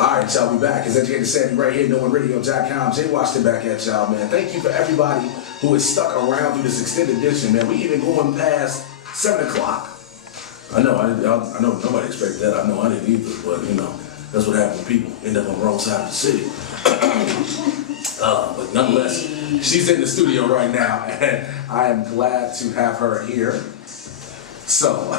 All right, y'all, we back. It's Educated Sandy right here, KnowingRadio.com. Jay Washington back at y'all, man. Thank you for everybody who has stuck around through this extended edition, man. We even going past 7 o'clock. I know nobody expected that. I know I didn't either, but you know, that's what happens when people end up on the wrong side of the city. But nonetheless, she's in the studio right now, and I am glad to have her here. So,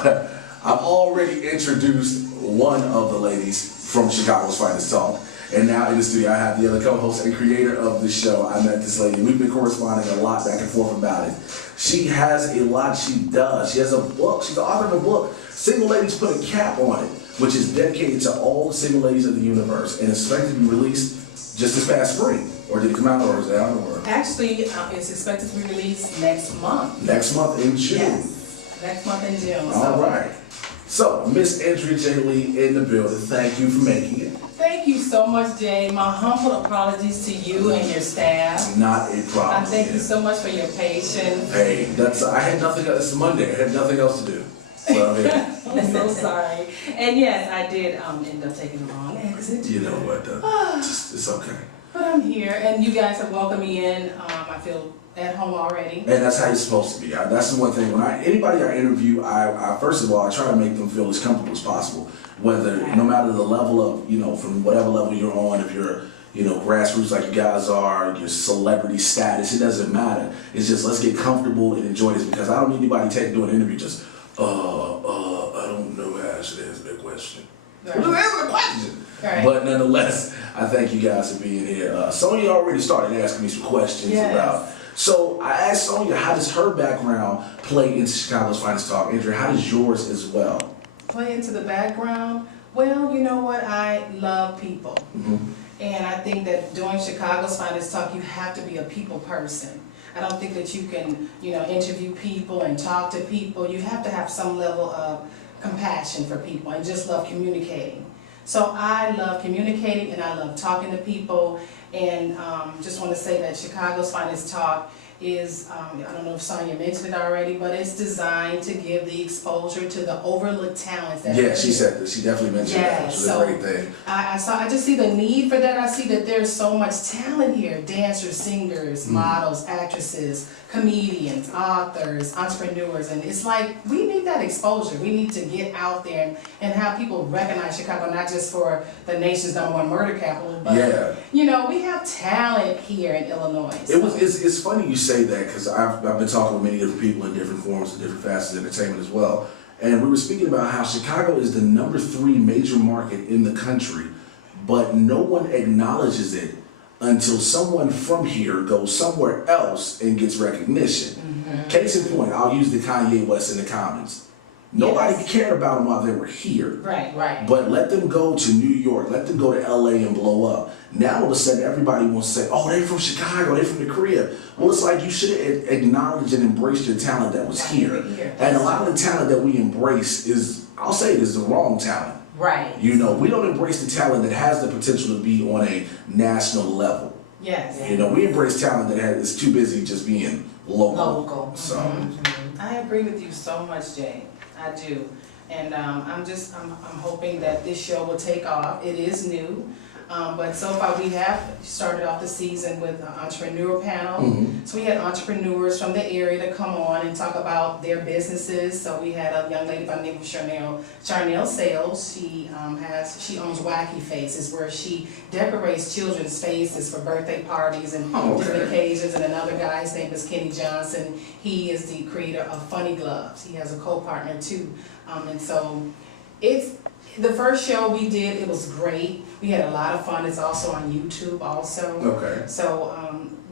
I've already introduced one of the ladies from Chicago's Finest Talk, and now in the studio I have the other co-host and creator of the show. I met this lady. We've been corresponding a lot back and forth about it. She has a lot she does. She has a book. She's the author of a book, Single Ladies Put a Cap on It, which is dedicated to all the single ladies of the universe, and it's expected to be released just this past spring. Or did it come out, or is it out? Or? Actually, it's expected to be released next month. Next month in June. Yes, next month in June. All right. So, Miss Andrea J. Lee in the building. Thank you for making it. Thank you so much, Jay. My humble apologies to you and your staff. Not a problem. I thank you so much for your patience. Hey, I had nothing else. It's Monday. I had nothing else to do. So, yeah. I'm so sorry. And yes, I did end up taking the wrong exit. You know what? It's okay. But I'm here, and you guys have welcomed me in. I feel at home already. And that's how you're supposed to be. That's the one thing. When anybody I interview, I first of all, I try to make them feel as comfortable as possible. Whether, no matter the level of, from whatever level you're on, if you're, grassroots like you guys are, your celebrity status, it doesn't matter. It's just, let's get comfortable and enjoy this, because I don't need anybody doing an interview just, I don't know how I should answer that question. Right. Well, just answer the question. Right. But nonetheless, I thank you guys for being here. Sonya already started asking me some questions about. So I asked Sonya, how does her background play into Chicago's Finest Talk? Andrea, how does yours as well? Play into the background? Well, you know what? I love people. Mm-hmm. And I think that doing Chicago's Finest Talk, you have to be a people person. I don't think that you can, interview people and talk to people. You have to have some level of compassion for people and just love communicating. So I love communicating and I love talking to people, and just want to say that Chicago's Finest Talk is, I don't know if Sonya mentioned it already, but it's designed to give the exposure to the overlooked talents that she said that. She definitely mentioned that, which is a great thing. I just see the need for that. I see that there's so much talent here. Dancers, singers, models, actresses, comedians, authors, entrepreneurs, and it's like we need that exposure. We need to get out there and have people recognize Chicago, not just for the nation's #1 murder capital, but we have talent here in Illinois. It's funny you say that, because I've been talking with many different people in different forms and different facets of entertainment as well, and we were speaking about how Chicago is the #3 major market in the country, but no one acknowledges it until someone from here goes somewhere else and gets recognition. Mm-hmm. Case in point, I'll use the Kanye West and the Commons. Nobody cared about them while they were here. Right. But let them go to New York, let them go to LA and blow up. Now all of a sudden everybody wants to say, oh, they're from Chicago, they're from the crib. Well, it's like you should have acknowledged and embraced your talent that was here. And a lot of the talent that we embrace is, I'll say it, is the wrong talent. Right. We don't embrace the talent that has the potential to be on a national level. Yes. We embrace talent that is too busy just being local. So. Mm-hmm. I agree with you so much, Jay. I do. And I'm hoping that this show will take off. It is new. But so far we have started off the season with an entrepreneur panel. Mm-hmm. So we had entrepreneurs from the area to come on and talk about their businesses. So we had a young lady by the name of Charnel Sales. She owns Wacky Faces, where she decorates children's faces for birthday parties and different occasions. And another guy, his name is Kenny Johnson. He is the creator of Funny Gloves. He has a co-partner too. And so the first show we did, it was great. We had a lot of fun. It's also on YouTube also. Okay. So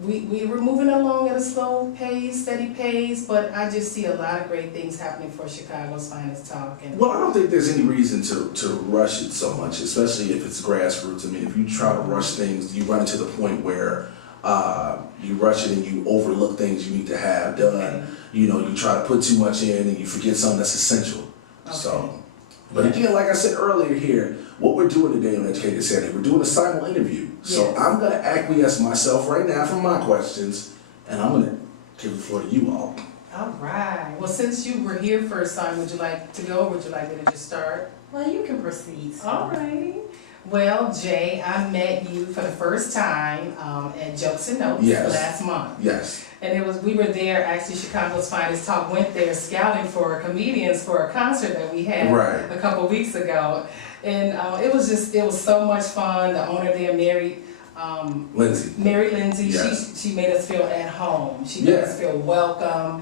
we were moving along at a slow pace, steady pace, but I just see a lot of great things happening for Chicago's Finest Talk. Well, I don't think there's any reason to rush it so much, especially if it's grassroots. I mean, if you try to rush things, you run into the point where you rush it and you overlook things you need to have done. Okay. You try to put too much in and you forget something that's essential. Okay. So. But again, like I said earlier here, what we're doing today on Educated Sandy, we're doing a simul interview. Yes. So I'm going to acquiesce myself right now for my questions, and I'm going to give the floor to you all. All right. Well, since you were here first time, would you like to go, or would you like me to just start? Well, you can proceed. All righty. Well, Jay, I met you for the first time at Jokes and Notes Yes. last month. Yes. And we were there, actually Chicago's Finest Talk went there scouting for comedians for a concert that we had Right. a couple weeks ago. And it was so much fun. The owner there, Lindsay. Mary Lindsay, Yes. she made us feel at home. She made Yeah. us feel welcome.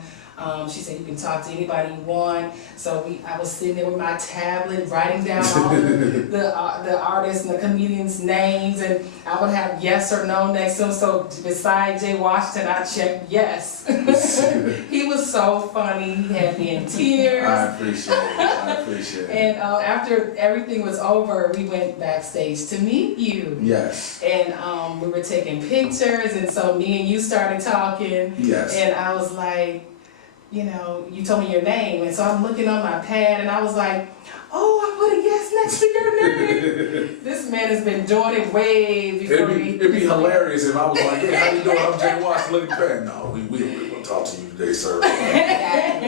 She said you can talk to anybody you want. So I was sitting there with my tablet writing down all the artists and the comedians' names, and I would have yes or no next to them. So beside Jay Washington, I checked yes. He was so funny. He had me in tears. I appreciate it. I appreciate it. And after everything was over, we went backstage to meet you. Yes. And we were taking pictures, and so me and you started talking. Yes. And I was like, you know, you told me your name, and so I'm looking on my pad, and I was like, oh, I put a yes next to your name. This man has been doing it way before me. It'd be hilarious if I was like, hey, how you doing? I'm Jay Watts. Look at that. No, we don't really want to talk to you today, sir.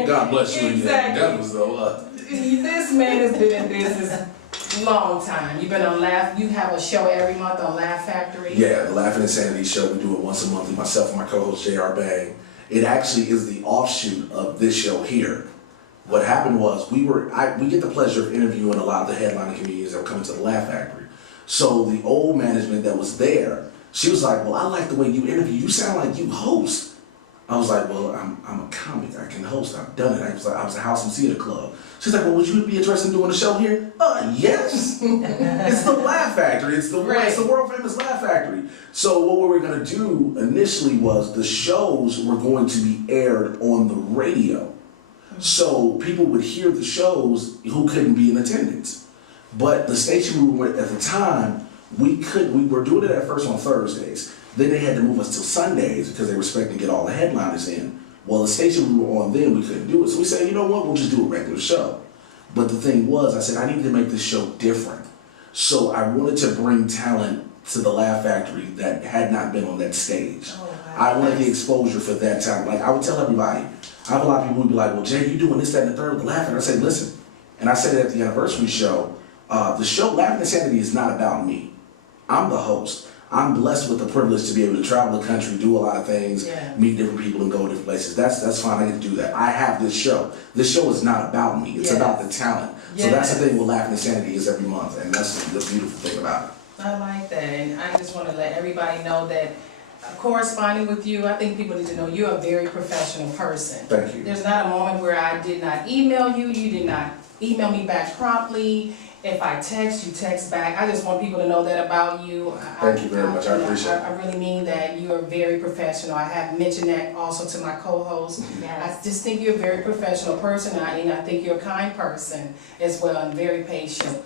God bless you and your Exactly. endeavors, though. This man has been in business long time. You've been on you have a show every month on Laugh Factory. Yeah, the Laughing Insanity show, we do it once a month with myself and my co-host J.R. Bang. It actually is the offshoot of this show here. What happened was we get the pleasure of interviewing a lot of the headlining comedians that were coming to the Laugh Factory. So the old management that was there, she was like, well, I like the way you interview. You sound like you host. I was like, well, I'm a comic. I can host. I've done it. I was a House and Theater Club. She's like, well, would you be interested in doing a show here? Yes. It's the Laugh Factory. It's the world famous Laugh Factory. So what we were going to do initially was the shows were going to be aired on the radio. So people would hear the shows who couldn't be in attendance. But the station we were with at the time, we were doing it at first on Thursdays. Then they had to move us to Sundays because they were expecting to get all the headliners in. Well, the station we were on then, we couldn't do it. So we said, you know what, we'll just do a regular show. But the thing was, I said, I need to make this show different. So I wanted to bring talent to the Laugh Factory that had not been on that stage. Oh, wow. I wanted the exposure for that talent. Like I would tell everybody, I have a lot of people who'd be like, well, Jay, you doing this, that, and the third with the Laugh Factory. I said, listen, and I said it at the anniversary show, the show Laughing Insanity is not about me. I'm the host. I'm blessed with the privilege to be able to travel the country, do a lot of things, meet different people, and go different places. That's fine. I get to do that. I have this show. This show is not about me. It's about the talent. So that's the thing with Laughing Insanity is every month, and that's the beautiful thing about it. I like that, and I just want to let everybody know that corresponding with you, I think people need to know you're a very professional person. Thank you. There's not a moment where I did not email you, you did not email me back promptly. If I text, you text back. I just want people to know that about you. Thank you very much. I appreciate it. I really mean that. You are very professional. I have mentioned that also to my co-host. I just think you're a very professional person, and I think you're a kind person as well, and very patient.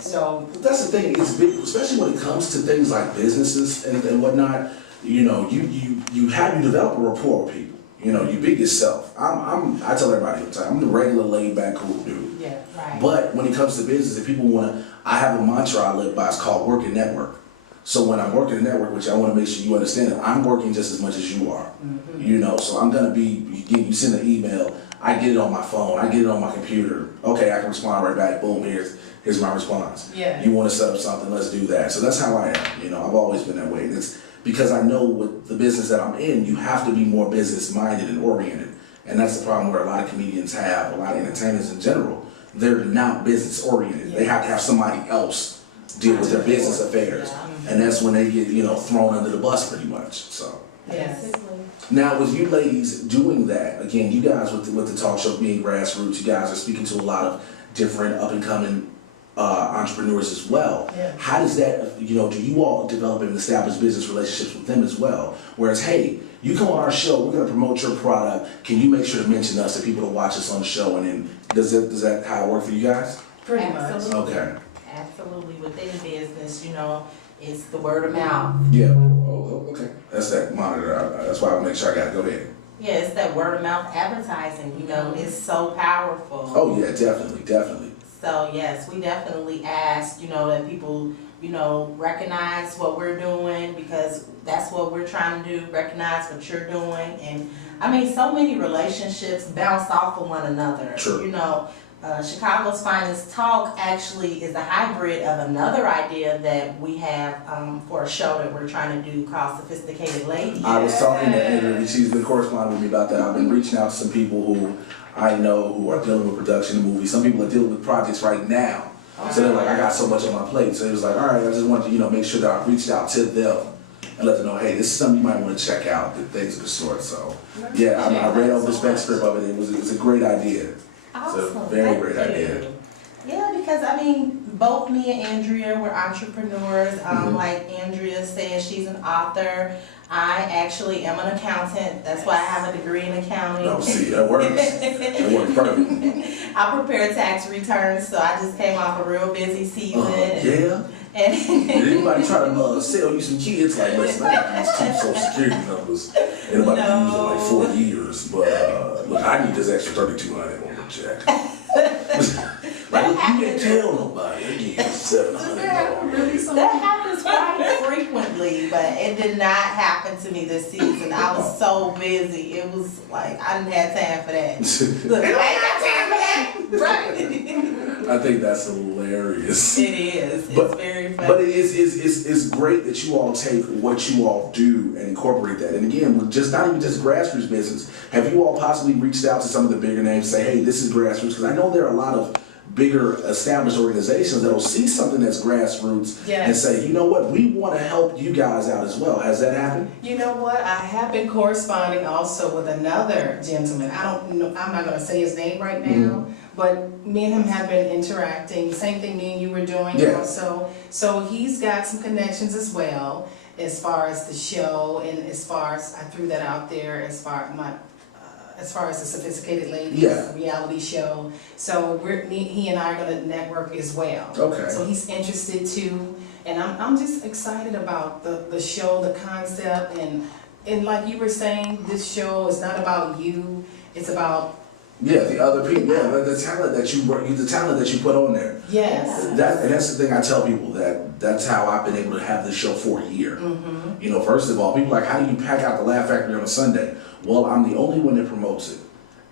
So that's the thing. It's big, especially when it comes to things like businesses and whatnot. You know, you develop a rapport with people. You know, you be yourself. I tell everybody all the time, I'm the regular laid back cool dude. yeah, right. But when it comes to business, if people I have a mantra I live by, it's called work and network. So when I'm working a network, which I want to make sure you understand that I'm working just as much as you are. Mm-hmm. You know, so I'm gonna be, you send an email, I get it on my phone, I get it on my computer. Okay, I can respond right back, boom, here's my response. Yeah. You want to set up something, let's do that. So that's how I am, you know, I've always been that way. And it's because I know with the business that I'm in, you have to be more business minded and oriented. And that's the problem where a lot of comedians have, a lot of entertainers in general, they're not business oriented. They have to have somebody else deal with their business affairs. And that's when they get, you know, thrown under the bus pretty much, so. Yes. Now, with you ladies doing that, again, you guys with the talk show being grassroots, you guys are speaking to a lot of different up-and-coming entrepreneurs as well. Yeah. How does that, you know, do you all develop and establish business relationships with them as well? Whereas, hey, you come on our show, we're going to promote your product. Can you make sure to mention us to people to watch us on the show? And then does that how it work for you guys? Pretty much. Absolutely. Okay. Absolutely. With any business, you know, it's the word of mouth. Yeah. Oh, okay. That's that monitor. That's why I make sure I got to go ahead. Yeah, it's that word of mouth advertising, you know, it's so powerful. Oh yeah, definitely. So yes, we definitely ask, you know, that people, you know, recognize what we're doing, because that's what we're trying to do, recognize what you're doing. And I mean, so many relationships bounce off of one another. True. You know, Chicago's Finest Talk actually is a hybrid of another idea that we have for a show that we're trying to do called Sophisticated Ladies. I was talking to Andrea, she's been corresponding with me about that. I've been reaching out to some people who I know who are dealing with production of movies. Some people are dealing with projects right now. So they're like, I got so much on my plate. So it was like, all right, I just wanted to, make sure that I reached out to them and let them know, hey, this is something you might want to check out, things of the sort. So yeah, I read over the spec script of it. It was a great idea. Awesome. It's a very great Thank idea. you. Yeah, because I mean, both me and Andrea were entrepreneurs. Like Andrea said, she's an author. I actually am an accountant. That's why I have a degree in accounting. No, see, that works. That works perfectly. I prepare tax returns, so I just came off a real busy season. Yeah. And Did anybody try to sell you some kids? Like, listen, I got these two social security numbers. Anybody used in like 4 years. But look, I need this extra $3,200 on the check. Like, you can't tell nobody. I need $700. that happens quite frequently, but it did not happen to me this season. I was so busy. It was like I didn't have time for that. Look, I ain't got time for that. Right. I think that's hilarious. It is. It's But- very funny. But it's great that you all take what you all do and incorporate that. And again, with just not even just grassroots business, have you all possibly reached out to some of the bigger names, say, hey, this is grassroots? Because I know there are a lot of bigger established organizations that will see something that's grassroots and say, you know what, we want to help you guys out as well. Has that happened? You know what? I have been corresponding also with another gentleman. I don't know, I'm not gonna say his name right now, but me and him have been interacting. Same thing me and you were doing Yeah. also. So he's got some connections as well, as far as the show and as far as, I threw that out there, as far as the Sophisticated Ladies reality show. So he and I are gonna network as well. Okay. So he's interested too, and I'm just excited about the show, the concept, and like you were saying, this show is not about you, it's about Yeah, the other people, the talent that you put on there. yes. And that's the thing I tell people, that's how I've been able to have this show for a year. First of all, people are like, how do you pack out the Laugh Factory on a Sunday? Well, I'm the only one that promotes it.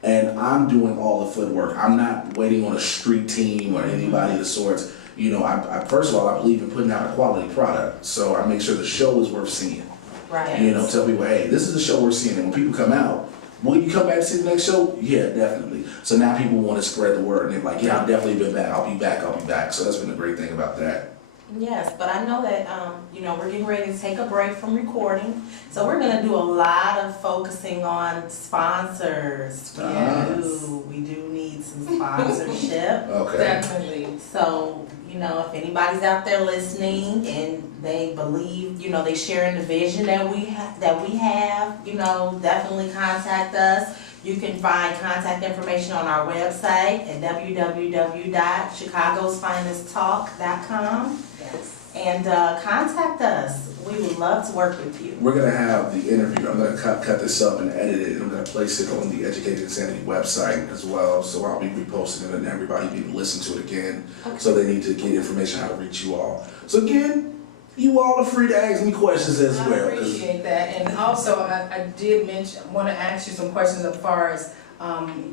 And I'm doing all the footwork. I'm not waiting on a street team or anybody of the sorts. I first of all, I believe in putting out a quality product. So I make sure the show is worth seeing. Right. Tell people, hey, this is the show we're seeing. And when people come out, will you come back to see the next show? Yeah, definitely. So now people want to spread the word. And they're like, yeah, I've definitely been back. I'll be back. So that's been a great thing about that. Yes, but I know that, we're getting ready to take a break from recording. So we're gonna do a lot of focusing on sponsors. We do need some sponsorship. Okay. Definitely. So, if anybody's out there listening and they believe, they share in the vision that we have, definitely contact us. You can find contact information on our website at www.chicagosfinesttalk.com. Yes. And contact us. We would love to work with you. We're gonna have the interview. I'm gonna cut this up and edit it. And I'm gonna place it on the Educated Insanity website as well. So I'll be reposting it and everybody will be able to listen to it again. Okay. So they need to get information how to reach you all. So again, you all are free to ask me questions as well. I appreciate that, and also I did want to ask you some questions as far as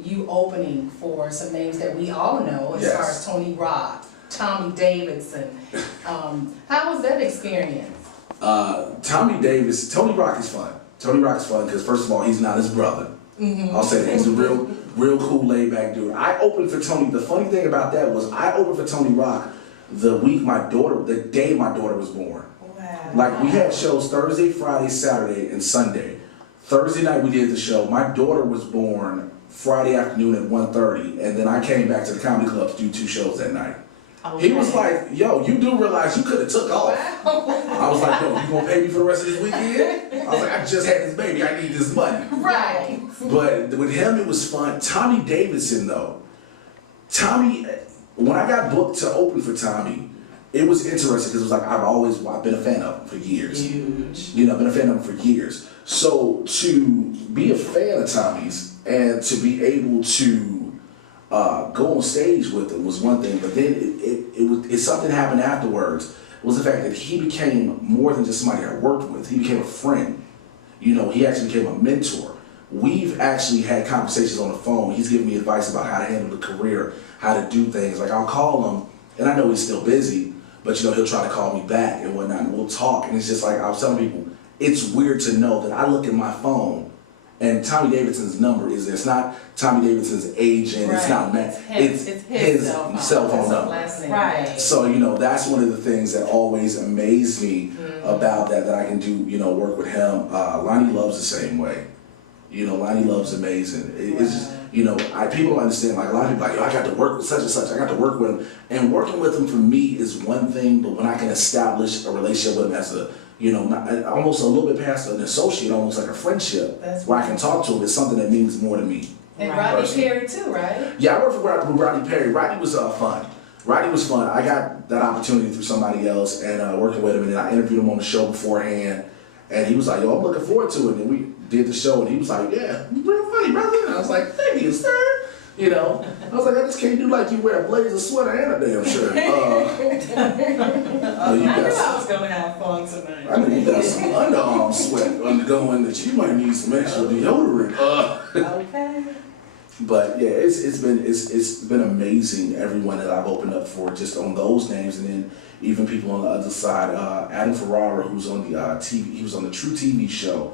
you opening for some names that we all know, as far as Tony Rock, Tommy Davidson. How was that experience? Tony Rock is fun. Tony Rock is fun because first of all, he's not his brother. I'll say that. He's a real cool, laid back dude. I opened for Tony. The funny thing about that was I opened for Tony Rock the day my daughter was born. Wow. Like we had shows Thursday, Friday, Saturday, and Sunday. Thursday night we did the show. My daughter was born Friday afternoon at 1:30, and then I came back to the comedy club to do 2 shows that night. Okay. He was like, yo, you do realize you could have took off. I was like, yo, you gonna pay me for the rest of this weekend? I was like, I just had this baby, I need this money. Right. But with him, it was fun. Tommy Davidson, though. When I got booked to open for Tommy, it was interesting because it was like I've been a fan of him for years. Huge. I've been a fan of him for years. So to be a fan of Tommy's and to be able to go on stage with him was one thing, but then something happened afterwards. It was the fact that he became more than just somebody I worked with. He became a friend. He actually became a mentor. We've actually had conversations on the phone. He's giving me advice about how to handle the career how to do things. Like I'll call him, and I know he's still busy, but you know, he'll try to call me back and whatnot, and we'll talk. And it's just like I was telling people, it's weird to know that I look at my phone and Tommy Davidson's number is there. It's not Tommy Davidson's agent. It's not Matt. It's his cell phone number. Right. So, you know, that's one of the things that always amazed me about that I can do, you know, work with him. Lonnie Love's the same way. You know, Lonnie Love's amazing. It's just, you know, people don't understand, like a lot of people like, yo, I got to work with such and such, I got to work with him. And working with him for me is one thing, but when I can establish a relationship with him as a, you know, almost a little bit past an associate, almost like a friendship, where I can talk to him, is something that means more to me. And Rodney Perry too, right? Yeah, I worked with Rodney Perry. Rodney was fun. Rodney was fun. I got that opportunity through somebody else and working with him, and then I interviewed him on the show beforehand, and he was like, yo, I'm looking forward to it. And we did the show, and he was like, yeah, you're real funny, brother. And I was like, thank you, sir. You know, I was like, I just can't do like you wear a blazer, sweater, and a damn shirt. I knew I was gonna have fun tonight. I know you got some underarm sweat undergoing that you might need some extra deodorant. Okay. But yeah, it's been amazing. Everyone that I've opened up for, just on those names, and then even people on the other side. Adam Ferrara, who's on the TV, he was on the True TV show.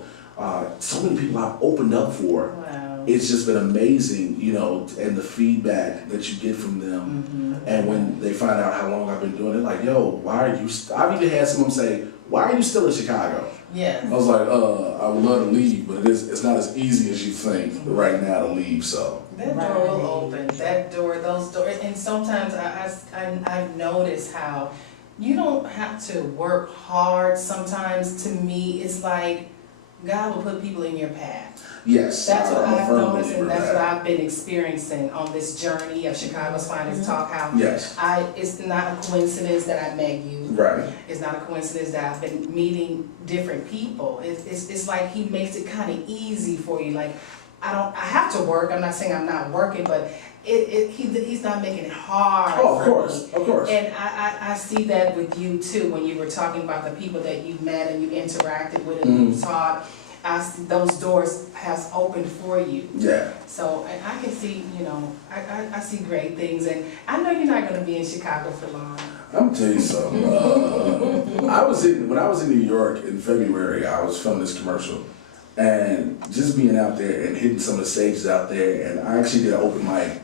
So many people I've opened up for. Wow. It's just been amazing, you know, and the feedback that you get from them. And when they find out how long I've been doing it, like, yo, why are you? I've even had someone say, why are you still in Chicago? Yeah. I was like, I would love to leave, but it's not as easy as you think right now to leave. So That door will open. That door, those doors, and sometimes I've noticed how you don't have to work hard. Sometimes, to me, it's like God will put people in your path. yes, That's what I'm a I've firm noticed, believer and in that's that. what I've been experiencing on this journey of Chicago's Finest Talk. How Yes, it's not a coincidence that I met you. right. It's not a coincidence that I've been meeting different people. It's like He makes it kind of easy for you. Like I have to work. I'm not saying I'm not working, but He's not making it hard. Oh, of for course, me. of course. And I see that with you too, when you were talking about the people that you met and you interacted with and you taught. I see those doors has opened for you. Yeah. So and I can see, you know, I see great things, and I know you're not going to be in Chicago for long. I'm gonna tell you something. When I was in New York in February, I was filming this commercial, and just being out there and hitting some of the stages out there, and I actually did an open mic.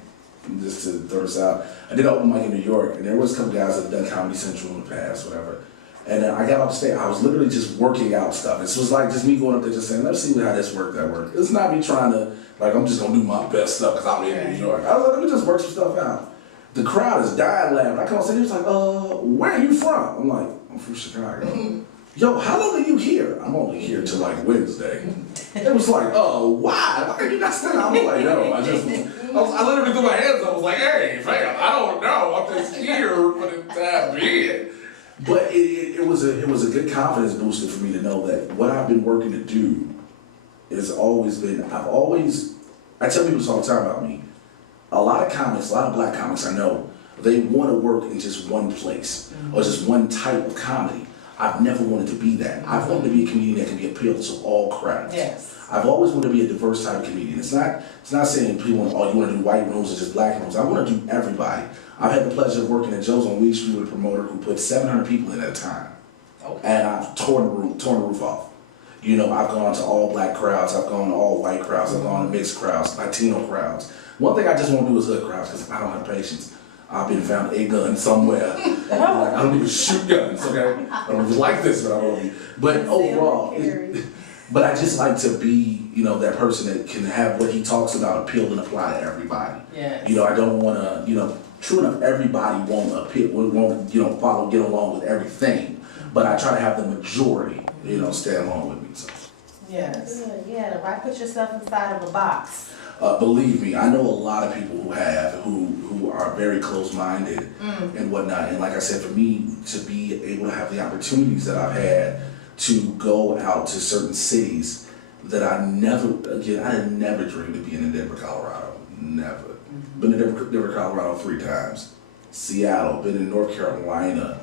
Just to throw this out, I did an open mic in New York, and there was a couple guys that had done Comedy Central in the past, whatever. And I got off stage, I was literally just working out stuff. It was like just me going up there just saying, let's see how this worked, that worked. It's not me trying to, like, I'm just gonna do my best stuff because I'm in New York. I was like, let me just work some stuff out. The crowd is dying laughing. I come on stage, he was like, where are you from? I'm like, I'm from Chicago. Yo, how long are you here? I'm only here till like Wednesday. It was like, why? Why are you not staying? I was like, yo, I literally threw my hands up. I was like, hey, fam, I don't know. I'm just here for the time being. But it was a good confidence booster for me to know that what I've been working to do has always been, I tell people this all the time about me. A lot of comics, a lot of black comics I know, they want to work in just one place or just one type of comedy. I've never wanted to be that. I've wanted to be a comedian that can be appealed to all crowds. Yes. I've always wanted to be a diverse type of comedian. It's not saying people, you want to do white rooms or just black rooms. I want to do everybody. I've had the pleasure of working at Joe's on Weed Street with a promoter who put 700 people in at a time. Okay. And I've torn the roof off. You know, I've gone to all black crowds, I've gone to all white crowds, I've gone to mixed crowds, Latino crowds. One thing I just won't do is hood crowds because I don't have patience. I've been found a gun somewhere. Like, I don't even shoot guns, okay? I don't even like this, but I won't be. But overall, but I just like to be, you know, that person that can have what he talks about appeal and apply to everybody. Yes. You know, I don't want to, you know, true enough, everybody won't get along with everything. But I try to have the majority, you know, stay along with me. So. Yes. Good, yeah, why put yourself inside of a box? Believe me, I know a lot of people who are very close-minded and whatnot. And like I said, for me to be able to have the opportunities that I've had to go out to certain cities that I had never dreamed of being in Denver, Colorado. Never. Been in Denver, Colorado 3 times. Seattle, been in North Carolina,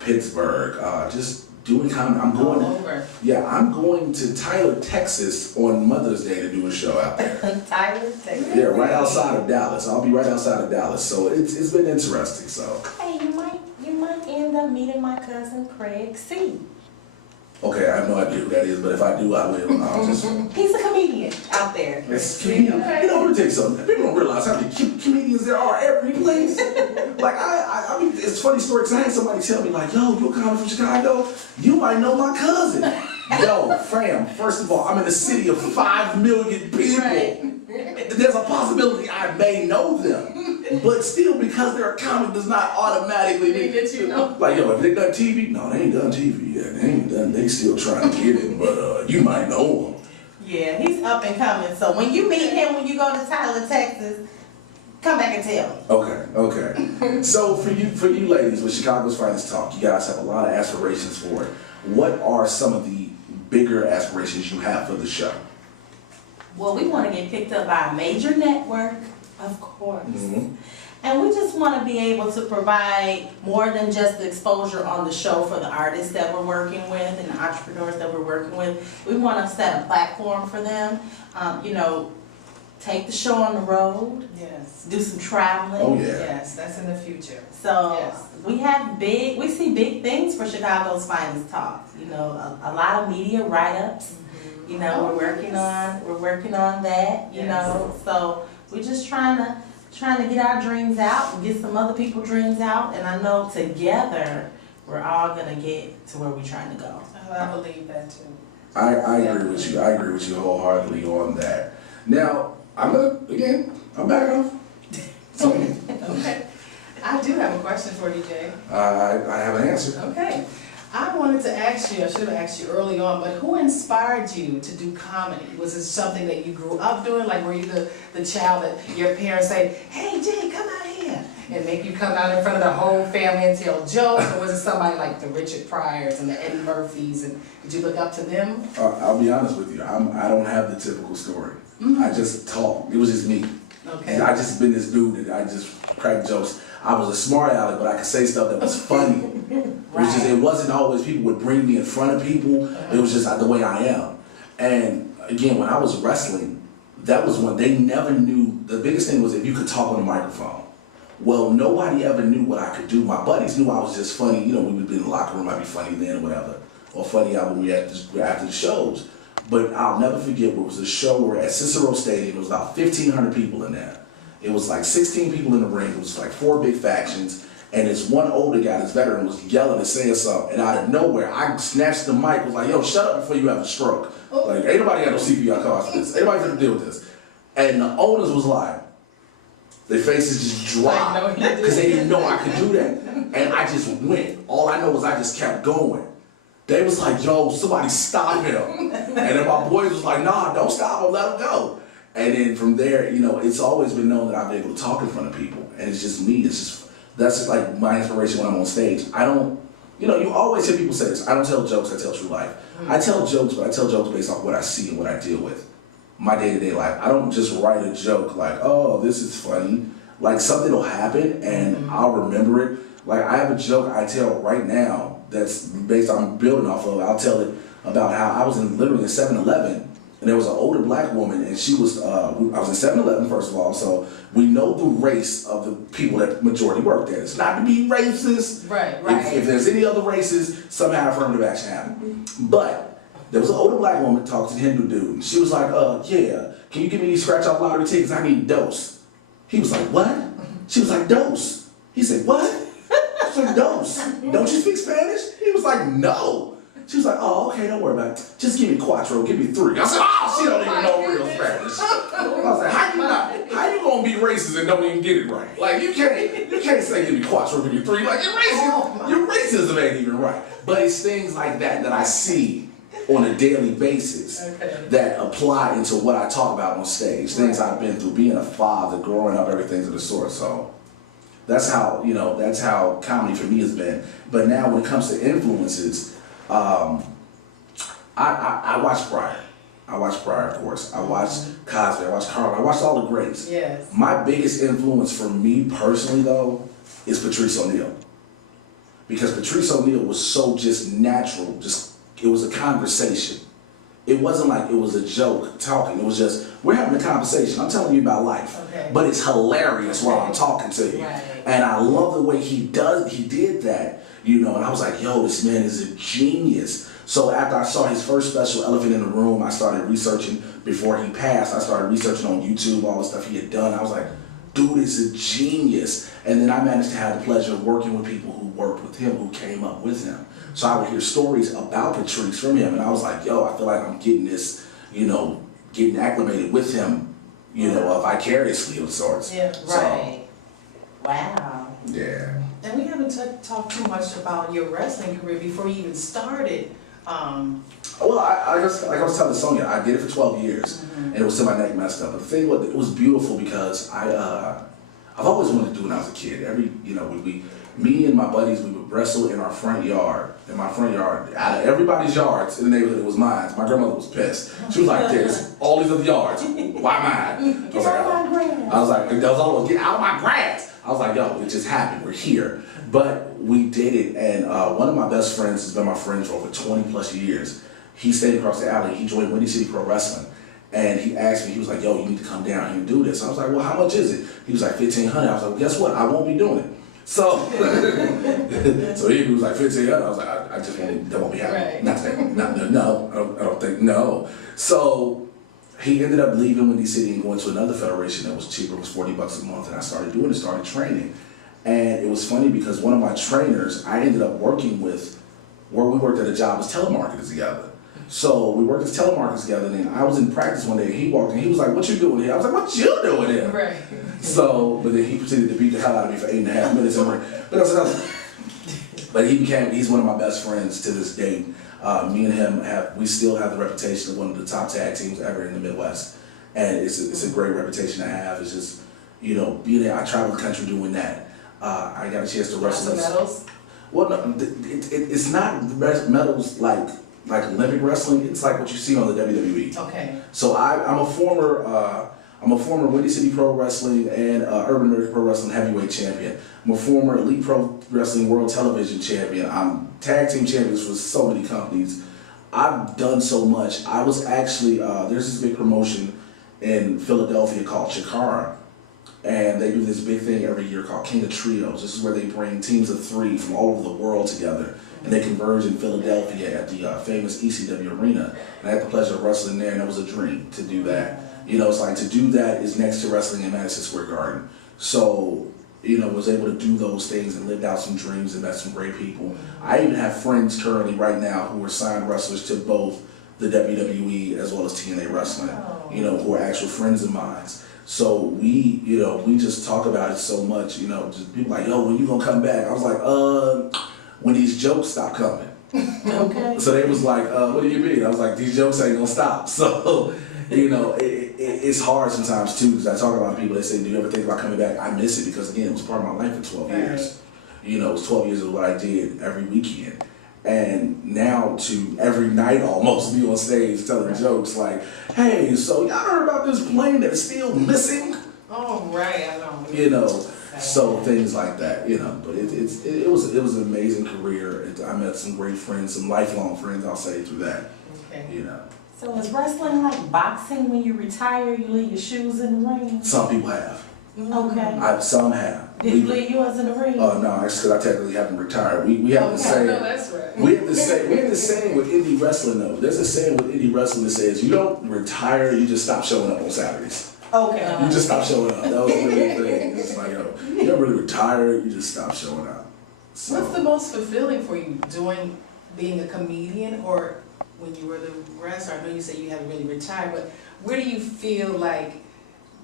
Pittsburgh, just doing comedy. I'm All going. over. Yeah, I'm going to Tyler, Texas on Mother's Day to do a show out there. Tyler, Texas. Yeah, right outside of Dallas. I'll be right outside of Dallas. So it's been interesting. So Hey, you might end up meeting my cousin Craig C. okay, I have no idea who that is, but if I do, I will. I'll just. He's a comedian out there. It's comedian. You know, let me tell you something. People don't realize how many cute comedians there are every place. Like I mean, it's a funny story because I had somebody tell me like, "Yo, you a comic from Chicago? You might know my cousin." Yo, fam. First of all, I'm in a city of 5 million people. Right. There's a possibility I may know them, but still, because they're a comic, does not automatically mean That you know. Like, yo, if they done TV, no, they ain't done TV yet. They ain't done. They still trying to get it, but you might know them. Yeah, he's up and coming. So when you meet him, when you go to Tyler, Texas, come back and tell me. Okay. So for you ladies with Chicago's Finest Talk, you guys have a lot of aspirations for it. What are some of the bigger aspirations you have for the show? Well, we want to get picked up by a major network, of course. Mhm. And we just want to be able to provide more than just the exposure on the show for the artists that we're working with and the entrepreneurs that we're working with. We want to set a platform for them, take the show on the road, Yes. do some traveling. Oh yeah. Yes, that's in the future. So Yes. we see big things for Chicago's Finest Talk. A lot of media write-ups. We're working on that. Yes. So we're just trying to get our dreams out and get some other people's dreams out. And I know together we're all gonna get to where we're trying to go. Oh, I believe that too. I agree with you. I agree with you wholeheartedly on that. Now I'm back off. Okay. I do have a question for you, Jay. I have an answer. Okay. I wanted to ask you, I should have asked you early on, but who inspired you to do comedy? Was it something that you grew up doing? Like, were you the child that your parents say, "Hey, Jay, come out here," and make you come out in front of the whole family and tell jokes? Or was it somebody like the Richard Pryors and the Eddie Murphys, and did you look up to them? I'll be honest with you. I don't have the typical story. I just talk. It was just me. Okay. I just been this dude that I just cracked jokes. I was a smart aleck, but I could say stuff that was funny. It wasn't always people would bring me in front of people. It was just the way I am. And again, when I was wrestling, that was when they never knew. The biggest thing was if you could talk on the microphone. Well, nobody ever knew what I could do. My buddies knew I was just funny. We would be in the locker room. I'd be funny then or whatever, or funny out when we after the shows. But I'll never forget. It was a show where at Cicero Stadium. It was about 1,500 people in there. It was like 16 people in the ring. It was like 4 big factions. And this one older guy, this veteran, was yelling and saying something. And out of nowhere, I snatched the mic, was like, "Yo, shut up before you have a stroke." Like, ain't nobody got no CPR cards for this. Anybody gonna deal with this? And the owners was like, their faces just dropped. Because they didn't know I could do that. And I just went. All I know was I just kept going. They was like, "Yo, somebody stop him." And then my boys was like, "Nah, don't stop him, let him go." And then from there, it's always been known that I've been able to talk in front of people. And it's just me. That's just like my inspiration when I'm on stage. I don't, you always hear people say this. I don't tell jokes, I tell true life. I tell jokes, but I tell jokes based off what I see and what I deal with. My day-to-day life. I don't just write a joke like, "Oh, this is funny." Like something will happen and I'll remember it. Like I have a joke I tell right now that's based on building off of. I'll tell it about how I was literally in 7-Eleven. And there was an older black woman, and she was, I was in 7-Eleven, first of all, so we know the race of the people that majority work there. It's not to be racist. Right. If there's any other races, somehow affirmative action happened. But there was an older black woman talking to the Hindu dude, and she was like, "Yeah, can you give me these scratch-off lottery tickets? I need dose." He was like, "What?" She was like, "Dose." He said, "What?" She was like, "Dose. Don't you speak Spanish?" He was like, "No." She was like, "Oh, okay, don't worry about it. Just give me cuatro, give me 3. I said, "Oh, she don't even know real Spanish." I was like, how you gonna be racist and don't even get it right? Like you can't say give me cuatro, give me 3. Like your racism ain't even right. But it's things like that I see on a daily basis that apply into what I talk about on stage. Things I've been through, being a father, growing up, everything of the sort. So that's how comedy for me has been. But now when it comes to influences, I watch Pryor. I watch Pryor, of course. I watch Cosby. I watch Carlin. I watched all the greats. Yes. My biggest influence for me personally, though, is Patrice O'Neal. because Patrice O'Neal was so just natural, it was a conversation. It wasn't like it was a joke talking, it was just, we're having a conversation, I'm telling you about life. Okay. But it's hilarious while I'm talking to you. Right. And I love the way he did that, you know, and I was like, yo, this man is a genius. So after I saw his first special, Elephant in the Room, I started researching before he passed. I started researching on YouTube, all the stuff he had done. I was like, dude is a genius. And then I managed to have the pleasure of working with people who worked with him, who came up with him. So I would hear stories about Patrice from him, and I was like, yo, I feel like I'm getting this, you know, getting acclimated with him, you know, vicariously of sorts. Yeah, Right. Wow. Yeah. And we haven't talked too much about your wrestling career before you even started. Well, I just, like I was telling Sonia, I did it for 12 years, and it was till my neck messed up. But the thing was, it was beautiful because I've always wanted to do it when I was a kid. Me and my buddies, we would wrestle in our front yard. In my front yard, out of everybody's yards in the neighborhood, it was mine. My grandmother was pissed. She was like, "There's all these other yards. Why mine?" Get out of my grass. I was like, "That was all. Get out of my grass." I was like, "Yo, it just happened. We're here." But we did it, and one of my best friends has been my friend for over 20 plus years. He stayed across the alley. He joined Windy City Pro Wrestling. And he asked me, he was like, yo, you need to come down here and do this. I was like, well, how much is it? He was like, $1,500. I was like, well, guess what? I won't be doing it. So, so he was like, $1,500. I was like, I just that won't be happening. Right. Not today. No, I don't think, no. So he ended up leaving Windy City and going to another federation that was cheaper. It was $40 a month. And I started doing it, started training. And it was funny because one of my trainers, I ended up working with, where we worked at a job as telemarketers together. So we worked as telemarketers together, and then I was in practice one day, and he walked in, he was like, what you doing here? I was like, what you doing here? Right. So, but then he proceeded to beat the hell out of me for 8.5 minutes. But he's one of my best friends to this day. Me and him we still have the reputation of one of the top tag teams ever in the Midwest. And it's a great reputation to have. It's just, you know, being there, I traveled the country doing that. I got a chance to wrestle. Lots of medals? Well, no, it's not medals like Olympic wrestling. It's like what you see on the WWE. Okay. So I'm a former Windy City Pro Wrestling and Urban American Pro Wrestling heavyweight champion. I'm a former Elite Pro Wrestling World Television champion. I'm tag team champions for so many companies. I've done so much. I was actually there's this big promotion in Philadelphia called Chikara. And they do this big thing every year called King of Trios. This is where they bring teams of 3 from all over the world together. And they converge in Philadelphia at the famous ECW Arena. And I had the pleasure of wrestling there, and it was a dream to do that. You know, it's like to do that is next to wrestling in Madison Square Garden. So, you know, was able to do those things and lived out some dreams and met some great people. I even have friends currently right now who are signed wrestlers to both the WWE as well as TNA Wrestling, you know, who are actual friends of mine. So we just talk about it so much, you know, just people like, yo, when you gonna come back? I was like, when these jokes stop coming. Okay. So they was like, what do you mean? I was like, these jokes ain't gonna stop. So, you know, it's hard sometimes too, because I talk about people that say, do you ever think about coming back? I miss it because again, it was part of my life for 12 years. You know, it was 12 years of what I did every weekend. And now to every night almost be on stage telling jokes like, hey, so y'all heard about this plane that's still missing? Oh, right, I know. You know, so things like that, you know. But it was an amazing career. I met some great friends, some lifelong friends, I'll say, through that. Okay. You know. So is wrestling like boxing? When you retire, you leave your shoes in the ring? Some people have. Okay. Some have. Did you leave yours in the ring? No, that's because I technically haven't retired. We have the Okay. same. No, that's right. We have the saying with indie wrestling though. There's a saying with indie wrestling that says you don't retire, you just stop showing up on Saturdays. Okay. You just stop showing up. That was really the thing. It's like, yo, you don't really retire, you just stop showing up. So, What's the most fulfilling for you, being a comedian or when you were the wrestler? I know you said you haven't really retired, but where do you feel like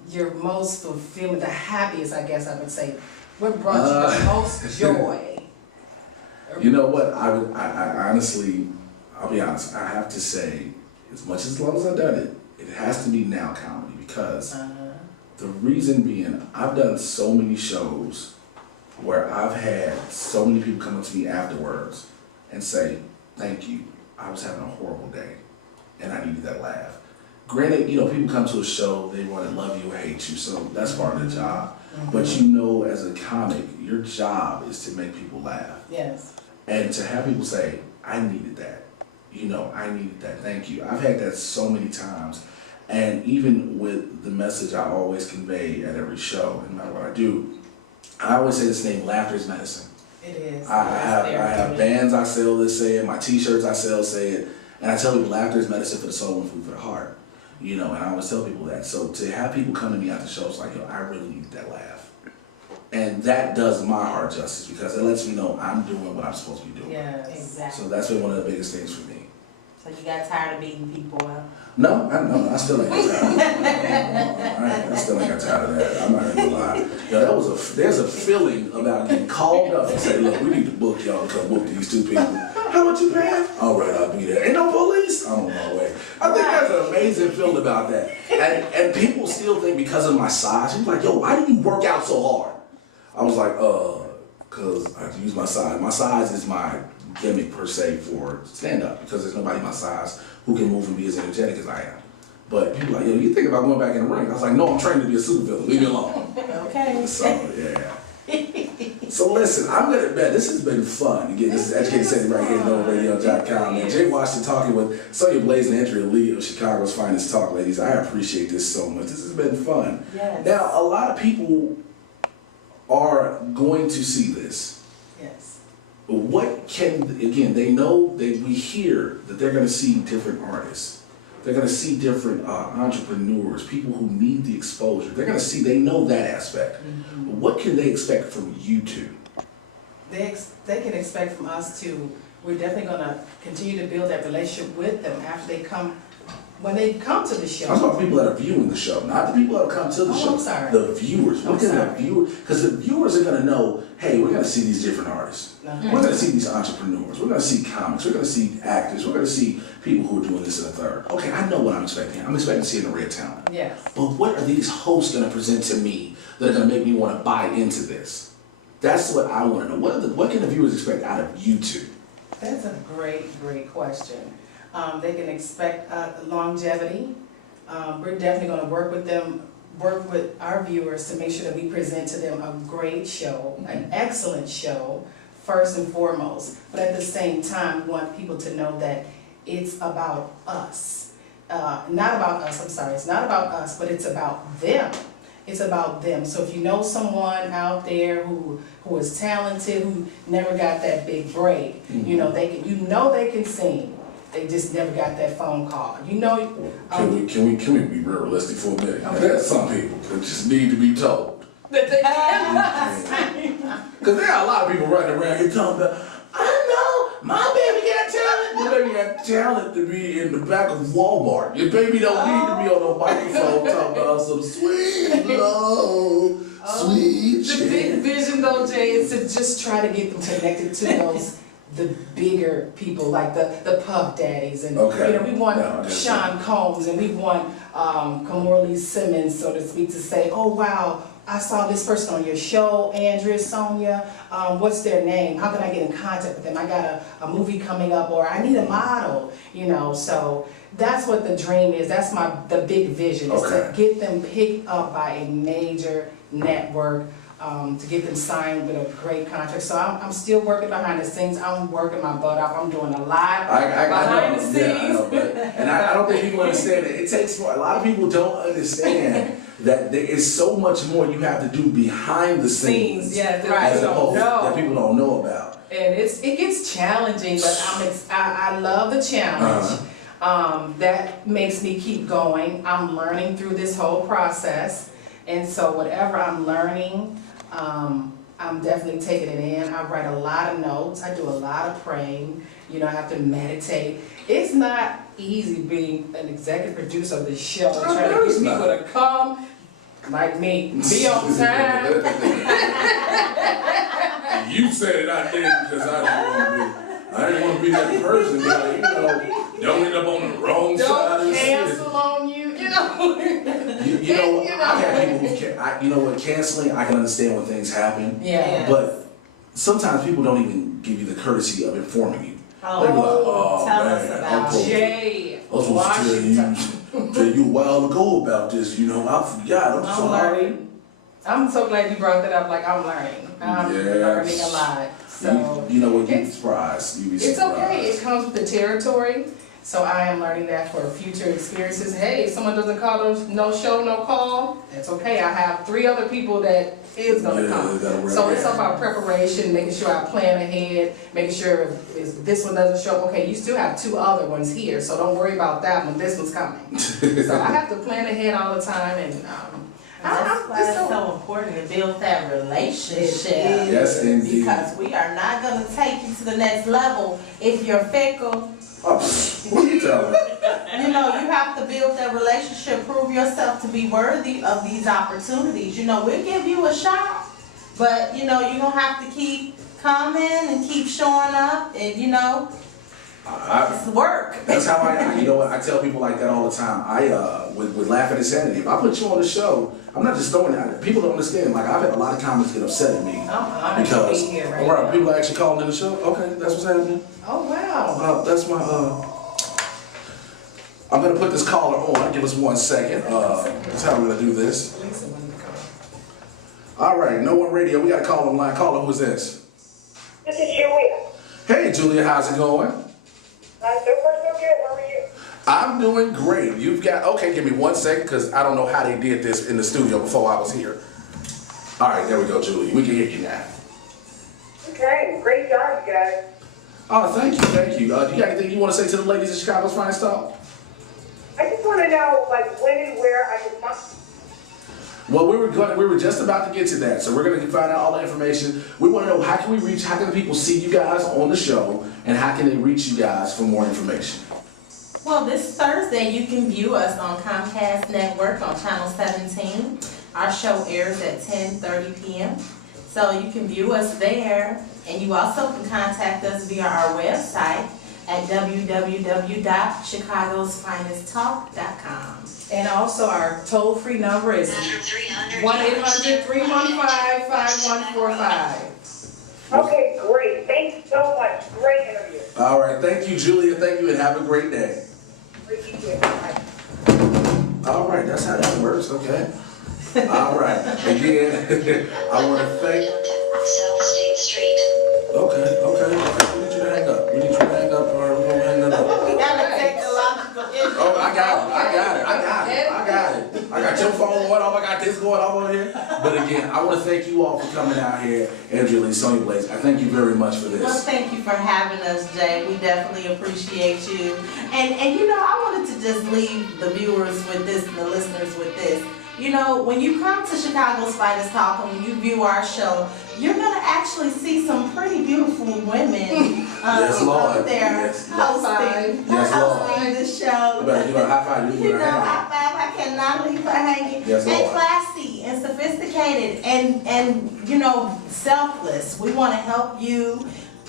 you're most fulfilled, the happiest, I guess I would say? What brought you the most joy? you know what? I honestly, I'll be honest, I have to say, as long as I've done it, it has to be now comedy because the reason being, I've done so many shows where I've had so many people come up to me afterwards and say, thank you, I was having a horrible day and I needed that laugh. Granted, you know, people come to a show, they want to love you or hate you, so that's part of the job. But you know, as a comic, your job is to make people laugh. Yes. And to have people say, I needed that. I needed that. Thank you. I've had that so many times. And even with the message I always convey at every show, no matter what I do, I always say this thing, laughter is medicine. It is. I have bands I sell that say it, my t-shirts I sell say it, and I tell people laughter is medicine for the soul and food for the heart. And I always tell people that. So to have people come to me after shows like, yo, I really need that laugh. And that does my heart justice because it lets me know I'm doing what I'm supposed to be doing. Yes. Exactly. So that's been one of the biggest things for me. So you got tired of beating people up? No, I still ain't got tired of that. I still ain't got tired of that. I'm not gonna lie. There's a feeling about getting called up and say, look, we need to book y'all to come whoop these two people. How much you paying? All right, I'll be there. Ain't no police? I'm on my way. I think there's an amazing feeling about that. And people still think because of my size, people like, yo, why do you work out so hard? I was like, cause I use my size. My size is my gimmick per se for stand-up because there's nobody my size who can move and be as energetic as I am. But people are like, yo, you think about going back in the ring? I was like, no, I'm trained to be a supervillain. Leave me alone. Okay. So, yeah. So listen, I'm gonna bet this has been fun. Again, this is Educated City right here at NovaRadio.com. And Jay Washington talking with Sonya Blaze and Andrea Lee of Chicago's Finest Talk, ladies. I appreciate this so much. This has been fun. Yes. Now, a lot of people are going to see this. Yes. They know we hear that they're going to see different artists. They're going to see different entrepreneurs, people who need the exposure. They know that aspect. Mm-hmm. What can they expect from you two? They can expect from us we're definitely gonna continue to build that relationship with them after they come, when they come to the show. I'm talking people that are viewing the show, not the people that have come to the show. I'm sorry. The viewers. I'm sorry. Because the viewers are going to know, hey, we're going to see these different artists. Uh-huh. We're going to see these entrepreneurs. We're going to see comics. We're going to see actors. We're going to see people who are doing this and the third. Okay, I know what I'm expecting. I'm expecting to see a red talent. Yes. But what are these hosts going to present to me that are going to make me want to buy into this? That's what I want to know. What can the viewers expect out of you two? That's a great question. They can expect longevity. We're definitely going to work with our viewers to make sure that we present to them a great show, an excellent show, first and foremost. But at the same time, we want people to know that it's about us. Not about us, I'm sorry, it's not about us, but it's about them. It's about them. So if you know someone out there who is talented, who never got that big break, they can sing. They just never got that phone call. Can we be realistic for a minute? Okay. There's some people that just need to be told. That they Because there are a lot of people running around here talking about, I know, my baby got talent. Your baby got talent to be in the back of Walmart. Your baby don't need to be on a microphone talking about some sweet love, sweet The big shit. vision though, Jay, is to just try to get them connected to the bigger people like the Puff Daddies and we want Sean Combs and we want Kamorley Simmons, so to speak, to say, oh wow, I saw this person on your show, Andrea, Sonya, what's their name? How can I get in contact with them? I got a movie coming up, or I need a model, so that's what the dream is. That's the big vision, is to get them picked up by a major network, to get them signed with a great contract. So I'm still working behind the scenes. I'm working my butt off. I'm doing a lot behind the scenes. Yeah, I know, and I don't think people understand it. It takes more. A lot of people don't understand that there is so much more you have to do behind the scenes. Yeah, as opposed that people don't know about. And it gets challenging, but I love the challenge. That makes me keep going. I'm learning through this whole process, and so whatever I'm learning, I'm definitely taking it in. I write a lot of notes. I do a lot of praying. I have to meditate. It's not easy being an executive producer of this show, trying to get people to come like me, be on time. You said it, I didn't, because I didn't want to be that person. Don't end up on the wrong side of the city. Don't cancel on you, I have people who canceling, I can understand when things happen. Yeah. But sometimes people don't even give you the courtesy of informing you. Oh, They be like, tell man, us about Jay I was supposed to tell you a while ago about this, I forgot, I'm sorry. I'm so glad you brought that up, like I'm learning. I'm Yes. learning a lot, so. You know what, you'd be It's- surprised. You'd be It's surprised. okay, it comes with the territory, so I am learning that for future experiences. Hey, if someone doesn't call, no show, no call, that's okay. I have 3 other people that is gonna Yeah, come. that'll work. So it's about prepreration, making sure I plan ahead, making sure if this one doesn't show up, okay, you still have 2 other ones here, so don't worry about that one, this one's coming. So I have to plan ahead all the time, and, That's why just it's so- so important to build that relationship. It is. Yes, indeed. Because we are not gonna take you to the next level if you're fickle. Oh, what are you telling me? You know, you have to build that relationship, prove yourself to be worthy of these opportunities. You know, we'll give you a shot, but you know, you're gonna have to keep coming and keep showing up, and you know, it's work. That's how you know what, I tell people like that all the time. With Laugh at Insanity, if I put you on the show, I'm not just throwing it out. People don't understand. Like, I've had a lot of comments get upset at me. I'm honored to Because, be here right all right, now. people are actually calling in the show. Okay, that's what's happening. Oh, wow. That's my, I'm gonna put this caller on. Give us 1 second. That's how we're gonna do this. Lisa wanted to come. All right, No One Radio. We got a call online. Caller, who's this? This is Julia. Hey, Julia, how's it going? So far so good. How are you? I'm doing great. You've got, okay, give me 1 second, because I don't know how they did this in the studio before I was here. All right, there we go, Julia. We can hear you now. Okay, great job, you guys. Oh, thank you, thank you. Do you got anything you want to say to the ladies of Chicago's Finest Talk? I just want to know, like, when and where I can find. Well, we were just about to get to that, so we're gonna find out all the information. We want to know, how can people see you guys on the show, and how can they reach you guys for more information? Well, this Thursday you can view us on Comcast Network on Channel 17. Our show airs at 10:30 p.m. So you can view us there, and you also can contact us via our website at www.chicagosfinesttalk.com. And also our toll-free number is 1-800-315-5145. Okay, great. Thanks so much. Great interview. All right, thank you, Julia. Thank you, and have a great day. Great to hear. Bye. All right, that's how that works, okay? All right, again, I want to thank. South State Street. Okay. We need you to hang up. We need you to hang up, or we'll hang it up. We got a technological issue. Oh, I got it. I got your phone going off. I got this going off over here. But again, I want to thank you all for coming out here, Andrea Lee, Sonya Blaze. I thank you very much for Well, this. thank you for having us, Jay. We definitely appreciate you. And you know, I wanted to just leave the viewers with this and the listeners with this. You know, when you come to Chicago's Finest Talk and when you view our show, you're gonna actually see some pretty beautiful women Yes, Lord. up there Yes. hosting Yes, Lord. the show. You better give her a high five. You You give know, her a hand. high five, I cannot leave her hanging. Yes, And Lord. classy and sophisticated and you know, selfless. We want to help you,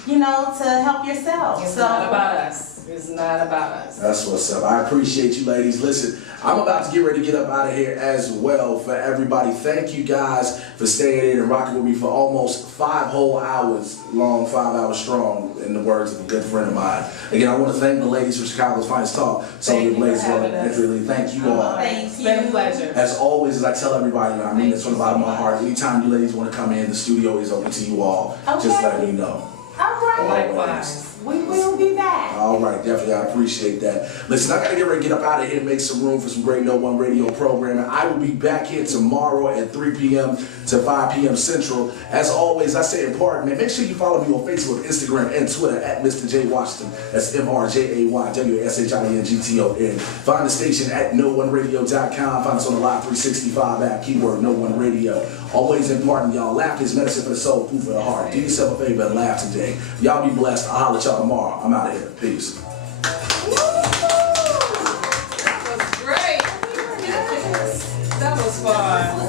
you know, to help yourself. It's So not about us. It's not about us. That's what's up. I appreciate you, ladies. Listen, I'm about to get ready to get up out of here as well. For everybody, thank you guys for staying in and rocking with me for almost 5 whole hours long, 5 hours strong, in the words of a good friend of mine. Again, I want to thank the ladies from Chicago's Finest Talk. Thank you for Blaze, having us. Andrea Lee, thank you all. thank It's you. been a pleasure. As always, as I tell everybody, and I mean this from the bottom of my heart, anytime you ladies want to come in, the studio is open to you all. Just Okay. let me know. All right. Likewise. We will be back. All right, definitely, I appreciate that. Listen, I gotta get ready to get up out of here and make some room for some great No One Radio programming. I will be back here tomorrow at 3 p.m. to 5 p.m. Central. As always, I say in part, man, make sure you follow me on Facebook, Instagram, and Twitter at Mr. J Washington. That's MrJaywashington. Find the station at NoOneRadio.com. Find us on the Live 365 app, keyword No One Radio. Always important, y'all. Laughter is medicine for the soul, food for the heart. Do yourself a favor and laugh today. Y'all be blessed. I'll holler at y'all tomorrow. I'm out of here. Peace. That was great. That was fun.